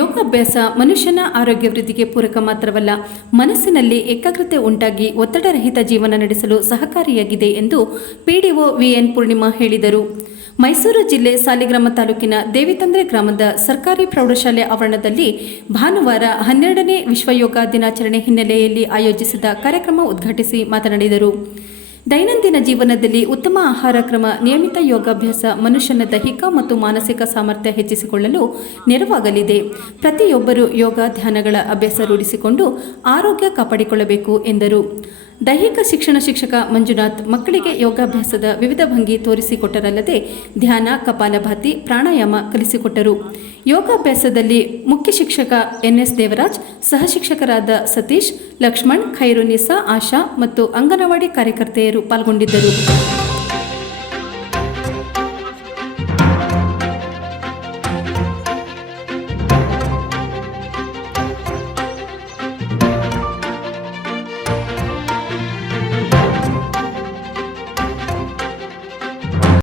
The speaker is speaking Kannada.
ಯೋಗಾಭ್ಯಾಸ ಮನುಷ್ಯನ ಆರೋಗ್ಯ ವೃದ್ಧಿಗೆ ಪೂರಕ ಮಾತ್ರವಲ್ಲ, ಮನಸ್ಸಿನಲ್ಲಿ ಏಕಾಗ್ರತೆ ಉಂಟಾಗಿ ಒತ್ತಡರಹಿತ ಜೀವನ ನಡೆಸಲು ಸಹಕಾರಿಯಾಗಿದೆ ಎಂದು ಪಿಡಿಒ ವಿಎನ್ ಪೂರ್ಣಿಮಾ ಹೇಳಿದರು. ಮೈಸೂರು ಜಿಲ್ಲೆ ಸಾಲಿಗ್ರಾಮ ತಾಲೂಕಿನ ದೇವಿತಂದ್ರೆ ಗ್ರಾಮದ ಸರ್ಕಾರಿ ಪ್ರೌಢಶಾಲೆ ಆವರಣದಲ್ಲಿ ಭಾನುವಾರ 12ನೇ ವಿಶ್ವ ಯೋಗ ದಿನಾಚರಣೆ ಹಿನ್ನೆಲೆಯಲ್ಲಿ ಆಯೋಜಿಸಿದ ಕಾರ್ಯಕ್ರಮ ಉದ್ಘಾಟಿಸಿ ಮಾತನಾಡಿದರು. ದೈನಂದಿನ ಜೀವನದಲ್ಲಿ ಉತ್ತಮ ಆಹಾರ ಕ್ರಮ, ನಿಯಮಿತ ಯೋಗಾಭ್ಯಾಸ ಮನುಷ್ಯನ ದೈಹಿಕ ಮತ್ತು ಮಾನಸಿಕ ಸಾಮರ್ಥ್ಯ ಹೆಚ್ಚಿಸಿಕೊಳ್ಳಲು ನೆರವಾಗಲಿದೆ. ಪ್ರತಿಯೊಬ್ಬರೂ ಯೋಗ ಧ್ಯಾನಗಳ ಅಭ್ಯಾಸ ರೂಢಿಸಿಕೊಂಡು ಆರೋಗ್ಯ ಕಾಪಾಡಿಕೊಳ್ಳಬೇಕು ಎಂದರು. ದೈಹಿಕ ಶಿಕ್ಷಣ ಶಿಕ್ಷಕ ಮಂಜುನಾಥ್ ಮಕ್ಕಳಿಗೆ ಯೋಗಾಭ್ಯಾಸದ ವಿವಿಧ ಭಂಗಿ ತೋರಿಸಿಕೊಟ್ಟರಲ್ಲದೆ ಧ್ಯಾನ, ಕಪಾಲಭಾತಿ, ಪ್ರಾಣಾಯಾಮ ಕಲಿಸಿಕೊಟ್ಟರು. ಯೋಗಾಭ್ಯಾಸದಲ್ಲಿ ಮುಖ್ಯ ಶಿಕ್ಷಕ ಎನ್ಎಸ್ ದೇವರಾಜ್, ಸಹ ಶಿಕ್ಷಕರಾದ ಸತೀಶ್, ಲಕ್ಷ್ಮಣ್, ಖೈರುನಿಸಾ, ಆಶಾ ಮತ್ತು ಅಂಗನವಾಡಿ ಕಾರ್ಯಕರ್ತೆಯರು ಪಾಲ್ಗೊಂಡಿದ್ದರು.